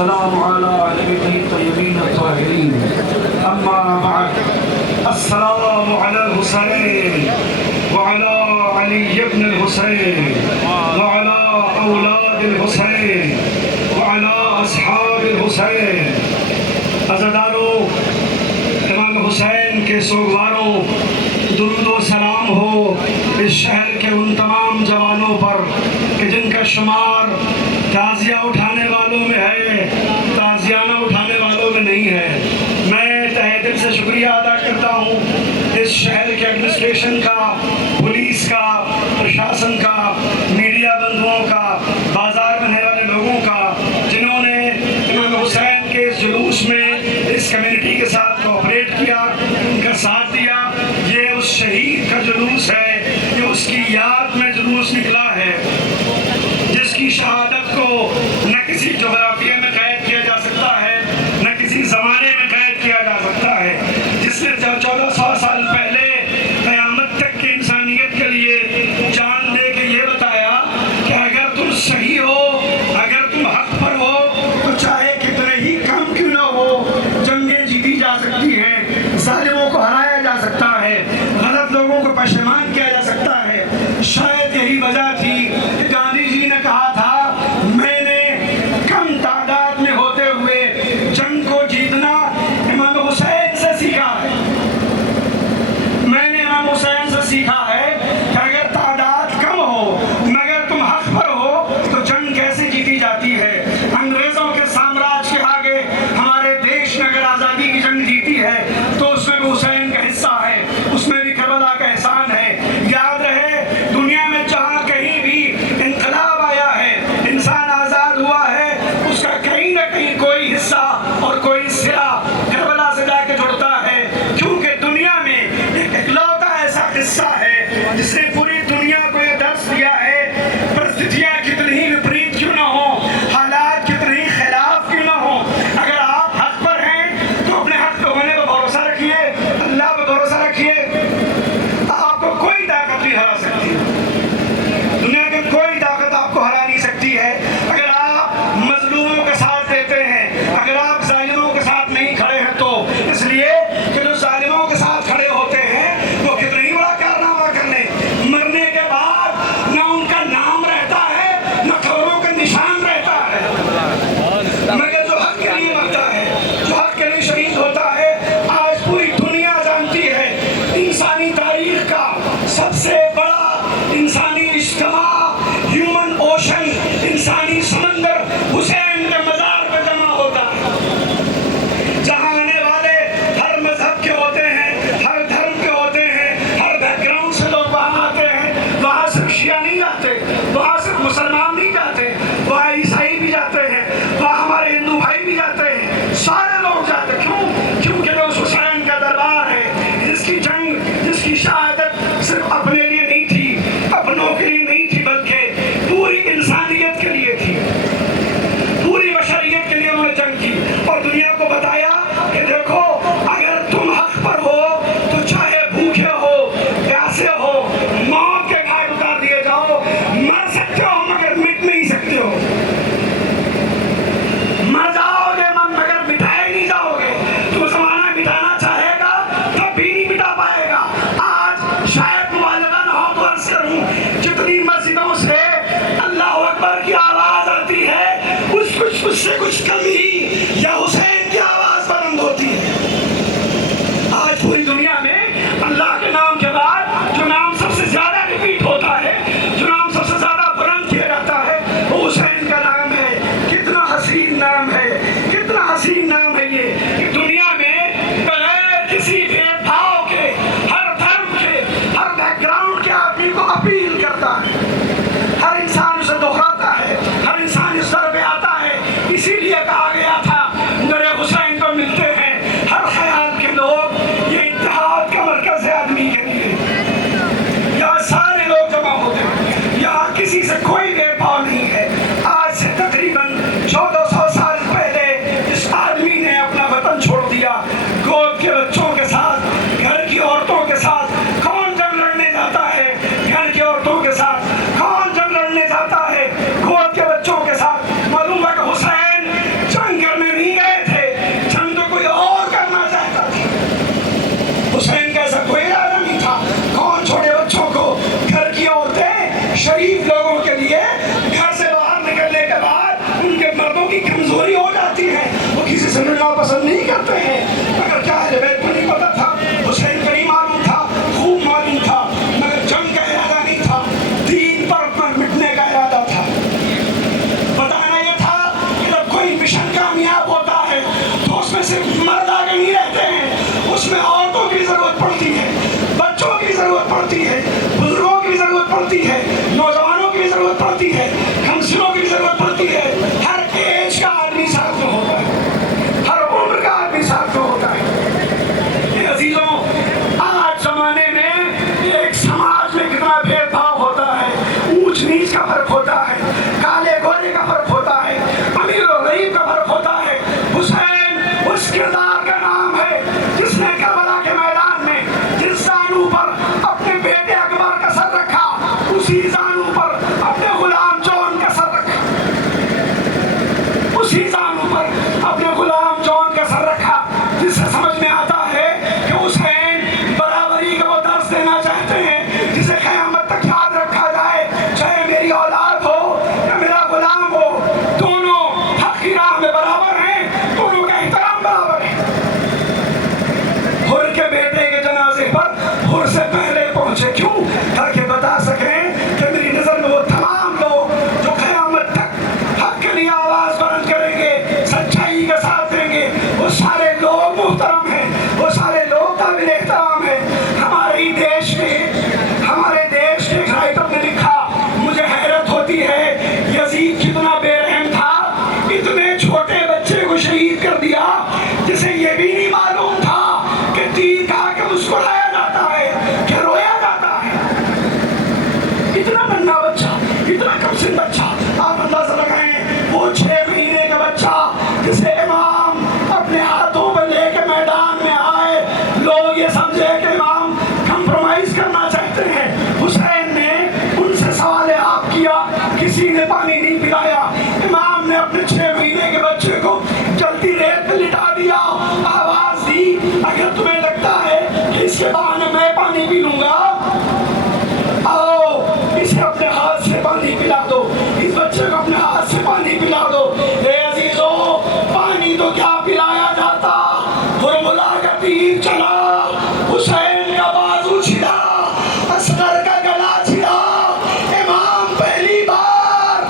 والسلام على نبيه الطيبين الطاهرين اما بعد السلام على الحسين وعلى علي بن الحسين وعلى اولاد الحسين وعلى اصحاب الحسين. عزادارو، امام حسین کے سوگواروں، درود و سلام ہو اس شہر کے ان تمام جوانوں پر کہ جن کا شمار تعزیہ اٹھانے والوں میں ہے، تعزیہ نہ اٹھانے والوں میں نہیں ہے. میں تہہ دل سے شکریہ ادا کرتا ہوں اس شہر کے ایڈمنسٹریشن کا، پولیس کا، پرشاسن کا، میڈیا بندھوؤں کا، بازار میں رہنے والے لوگوں کا، جنہوں نے امام حسین کے اس جلوس میں اس کمیونٹی کے ساتھ کوآپریٹ کیا، ان کا ساتھ دیا. یہ اس شہید کا جلوس ہے، یہ اس کی یاد میں جلوس نکلا ہے، جس کی شہادت کو نہ کسی جغرافیہ میں قید کیا جا سکتا ہے، نہ کسی زمانے میں قید کیا جا سکتا ہے، جس نے 1400 سال پہلے قیامت تک کی انسانیت کے لیے جان دے کے یہ بتایا کہ اگر تم صحیح ہو، اگر تم حق پر ہو، تو چاہے کتنے ہی کم کیوں نہ ہو، جنگیں جیتی جا سکتی ہیں، ظالموں کو ہرایا جا سکتا ہے، غلط لوگوں کو پشیمان کیا جا سکتا ہے. شاید یہی وجہ تھی کہ گاندھی جی نے کہا تھا، میں نے کم تعداد میں ہوتے ہوئے جنگ کو جیتنا امام حسین سے سیکھا ہے. میں نے امام حسین سے سیکھا ہے کہ اگر تعداد کم ہو مگر تم حق پر ہو تو جنگ کیسے جیتی جاتی ہے. انگریزوں کے سامراج کے آگے ہمارے دیش نے اگر آزادی کی جنگ جیتی ہے تو اس میں بھی حسین کا حصہ ہے، اس میں بھی کربلا کا احسان ہے. یاد رہے، دنیا میں جہاں کہیں بھی انقلاب آیا ہے، انسان آزاد ہوا ہے، اس کا کہیں نہ کہیں کوئی حصہ اور کوئی صلہ کربلا سے جا کے جڑتا ہے، کیونکہ دنیا میں ایک اکلوتا ایسا قصہ ہے جس نے پوری دنیا کو یہ درس دیا ہے، پرستتیاں کتنی ہی وپریت کیوں نہ ہوں، حالات کتنے ہی خلاف کیوں نہ ہوں، اگر آپ حق پر ہیں تو اپنے حق پہ ہونے پہ بھروسہ رکھیے، اللہ پہ بھروسہ رکھیے. آپ کو کوئی طاقت نہیں ہرا سکتی، دنیا کی کوئی طاقت آپ کو ہرا نہیں سکتی ہے اگر آپ مظلوموں کا ساتھ دیتے ہیں، اگر آپ ظالموں کے ساتھ نہیں کھڑے ہیں تو. اس لیے کہ جو ظالموں کے ساتھ کھڑے ہوتے ہیں وہ کتنا ہی بڑا کارنامہ کر لیں، مرنے کے بعد نہ ان کا نام رہتا ہے نہ خبروں کا نشان رہتا ہے، مگر جو حق کے لیے مرتا ہے، جو حق کے لیے شہید ہوتا ہے. آج پوری دنیا جانتی ہے انسانی تاریخ کا سب سے بڑا انسانی اجتماع، ہیومن اوشن، انسانی سمندر حسین کے مزار پہ جمع ہوتا ہے. جہاں آنے والے ہر مذہب کے ہوتے ہیں، ہر دھرم کے ہوتے ہیں، ہر بیک گراؤنڈ سے لوگ وہاں آتے ہیں. وہاں صرف شیعہ نہیں جاتے، وہاں صرف مسلمان نہیں جاتے، وہاں عیسائی بھی جاتے ہیں، وہاں ہمارے ہندو بھائی بھی جاتے ہیں، سارے لوگ جاتے ہیں. کیوں؟ کیونکہ جو حسین کا دربار ہے، جس کی جنگ، جس کی شہادت صرف اپنے لیے نہیں تھی، اپنوں کے لیے نہیں تھی، بلکہ پوری انسانیت کے لیے تھی، پوری بشریت کے لیے انہوں نے جنگ کی اور دنیا کو بتایا کہ دیکھو اگر تم حق پر ہو تو چاہے بھوکے ہو، پیاسے ہو، موت کے گھاٹ اتار دیے جاؤ، مر سکتے ہو مگر مٹ نہیں سکتے ہو. مر جاؤ گے مگر مٹائے نہیں جاؤ گے. تو زمانہ مٹانا چاہے گا تب بھی نہیں مٹا پائے گا. آج شاید مبالغہ نہ ہو تو عرض کروں، جتنی مسجدوں سے اللہ اکبر کی آواز آتی ہے اس سے کچھ کم ہی یا حسین کی آواز بلند ہوتی ہے. آج پوری دنیا میں اللہ کے نام کے بعد جو نام سب سے زیادہ ریپیٹ ہوتا ہے، جو نام سب سے زیادہ بلند کیا جاتا ہے، وہ حسین کا نام ہے. کتنا حسین نام ہے، کتنا حسین نام ہے یہ کہ دنیا میں بغیر کسی بھید بھاؤ کے، ہر دھرم کے، ہر بیک گراؤنڈ کے آدمی کو اپیل کرتا ہے. ہر انسان اسے دہراتا ہے، ہر انسان اس طرح پہ آتا ہے. اسی لیے کہا گیا تھا در حسین کو ملتے ہیں ہر خیال کے لوگ. یہ اتحاد کا مرکز ہے آدمی کے لیے. یہاں سارے لوگ جمع ہوتے ہیں، یہاں کسی سے کوئی بھید بھاؤ نہیں ہے. آج سے تقریباً 1400 سال پہلے اس آدمی نے اپنا لڑنا پسند نہیں کرتے ہیں، مگر کیا اہل بیت کو نہیں پتا تھا؟ حسین کو نہیں معلوم تھا؟ خوب معلوم تھا، مگر جنگ کا ارادہ نہیں تھا، دین پر مٹنے کا ارادہ تھا۔ بتانا یہ تھا کہ جب کوئی مشن کامیاب ہوتا ہے تو اس میں صرف مرد آگے نہیں رہتے ہیں، اس میں عورتوں کی ضرورت پڑتی ہے، بچوں کی ضرورت پڑتی ہے، بزرگوں کی ضرورت پڑتی ہے، نوجوانوں کی ضرورت پڑتی ہے، کمسنوں کی ضرورت پڑتی ہے۔ ہر ایج کا آدمی ساتھ میں ہوتا ہے، ہر عمر کا آدمی ساتھ میں ہوتا ہے۔ یہ عزیزوں، آج زمانے میں ایک سماج میں کتنا بھید بھاؤ ہوتا ہے، اونچ نیچ کا فرق ہوتا ہے، کالے گورے کا فرق ہوتا ہے، امیر و غریب کا فرق ہوتا ہے۔ حسین اس کردار کا نام ہے جس نے کربلا کے میدان میں جس زانو پر اپنے بیٹے اکبر کا سر رکھا، اسی زانو پر اپنے غلام جون کا سر رکھا، اسی زانو پر اپنے غلام جون کا سر رکھا، جس سے سمجھ میں آتا ہے کہ حسین برابری کا وہ درس دینا چاہتے ہیں جسے قیامت تک یاد رکھا جائے، چاہے میری اولاد ہو یا میرا غلام ہو، دونوں حق کی راہ میں برابر ہیں، دونوں کا احترام برابر ہے۔ حر کے بیٹے کے جنازے پر حر سے پہلے پہنچے، کیوں؟ تاکہ بتا سکیں کہ میری نظر میں وہ تمام لوگ جو قیامت تک حق کے لیے آواز بلند کریں گے، سچائی کا ساتھ دیں گے، وہ سارے لوگ محترم ہیں، وہ سارے لوگ قابل احترام ہیں۔ ہمارے ہی دیش میں، ہمارے دیش کے ایک رائٹر نے لکھا، مجھے حیرت ہوتی ہے یزید کتنا بے رحم تھا، اتنے چھوٹے بچے کو شہید کر دیا جسے یہ بھی نہیں معلوم تھا کہ تیر کہا کہ مسکرایا جاتا ہے کہ رویا جاتا ہے۔ اتنا ننھا بچہ، اتنا کم سن بچہ، آپ اندازہ لگائیں وہ 6 مہینے کا بچہ جسے امام اپنے ہاتھوں پہ لے کے میدان میں آئے، لوگ یہ سمجھے کہ امام کمپرومائز کرنا چاہتے ہیں۔ حسین نے ان سے سوال آپ کیا، کسی نے پانی نہیں پلایا، امام نے اپنے 6 مہینے کے بچے کو جلدی ریت پہ لٹا دیا، آواز دی، اگر تمہیں لگتا ہے کہ اس کے بہانے میں پانی پی لوں گا، آؤ اسے اپنے ہاتھ سے پانی پلا دو، اس بچے کو اپنے ہاتھ سے پانی پلا دو۔ اے عزیزوں، پانی تو کیا پلایا جاتا، ہرملا کا تیر چلا، حسین کا بازو چھلا، اصغر کا گلا چھلا، امام پہلی بار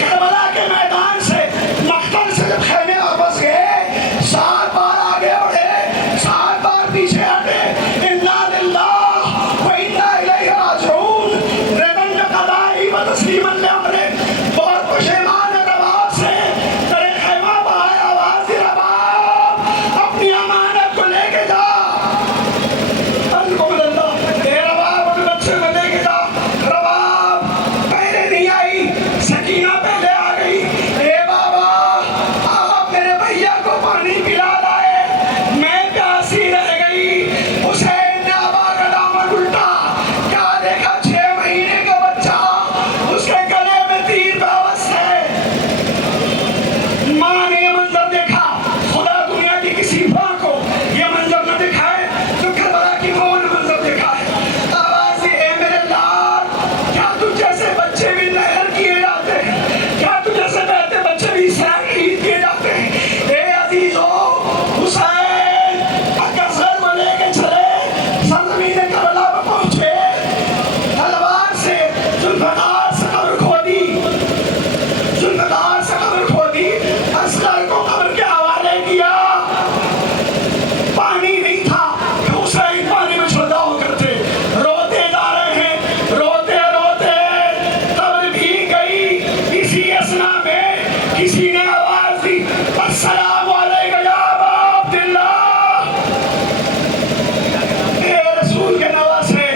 کربلا کے میدان سے مقتل سے جب خیمے واپس گئے، 7 بار آگے بڑھے، 7 بار پیچھے ہٹے، انا للہ و انا الیہ راجعون، ردن قضائی و تسلیما لامرہ، بہت پشیمان ہے رباب سے، تیرے خیمہ بہائے آواز دی رباب، اپنی امانت کو لے کے جا، اللہ اے رباب اپنے بچے کو لے کے جا، رباب پہلے نہیں آئی، سکینہ پہلے آ گئی، اے بابا آپ میرے بھیا کو پانی پلا لائے، میں پیاسی رہ گئی۔ حسین نے آبا کا دامن الٹا، کیا دیکھا 6 مہینے کا بچہ، اس کے گلے میں تیر باوس ہے۔ ماں نے یہ منظر دیکھا، خدا دنیا کی کسی ماں کو یہ منظر نہ دکھائے جو کربلا کی ماں نے منظر دیکھا ہے۔ آواز دی، اے میرے لال، کیا تجھ جیسے بچے بھی نہر کیے جاتے ہیں، کیا تجھ جیسے بہتے بچے بھی سیر عید کیے جاتے ہیں؟ اے عزیزوں، حسین اکثر کو لے کے چلے، سرزمین کربلا پہ پہنچے، تلوار سے ذوالفقار سے قبر کھودی، ذوالفقار سے قبر کھودی، اصغر کو قبر کے حوالے کیا۔ پانی نہیں تھا کہ حسین پانی میں چھڑکاؤ کرتے، روتے جا رہے ہیں، روتے روتے قبر بھیگ گئی۔ اسی اثنا میں کسی نے آواز دی، السلام علیکم یا ابا عبداللہ، اے رسول کے نواسے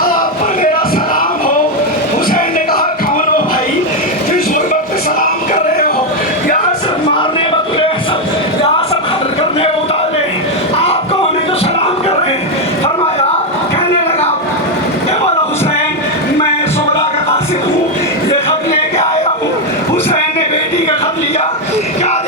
آپ پر میرا سلام ہو۔ حسین نے کہا، کون ہو بھائی جس غربت پہ سلام کر رہے ہو؟ یہاں سب مارنے بتلے، یہاں سب قتل کرنے اتارے، آپ کون ہیں جو سلام کر رہے ہیں؟ فرمایا، کہنے لگا، اے مولا حسین، میں سغرا کا قاصد ہوں، یہ خط لے کے آیا ہوں۔ حسین نے بیٹی کا خط لیا، کیا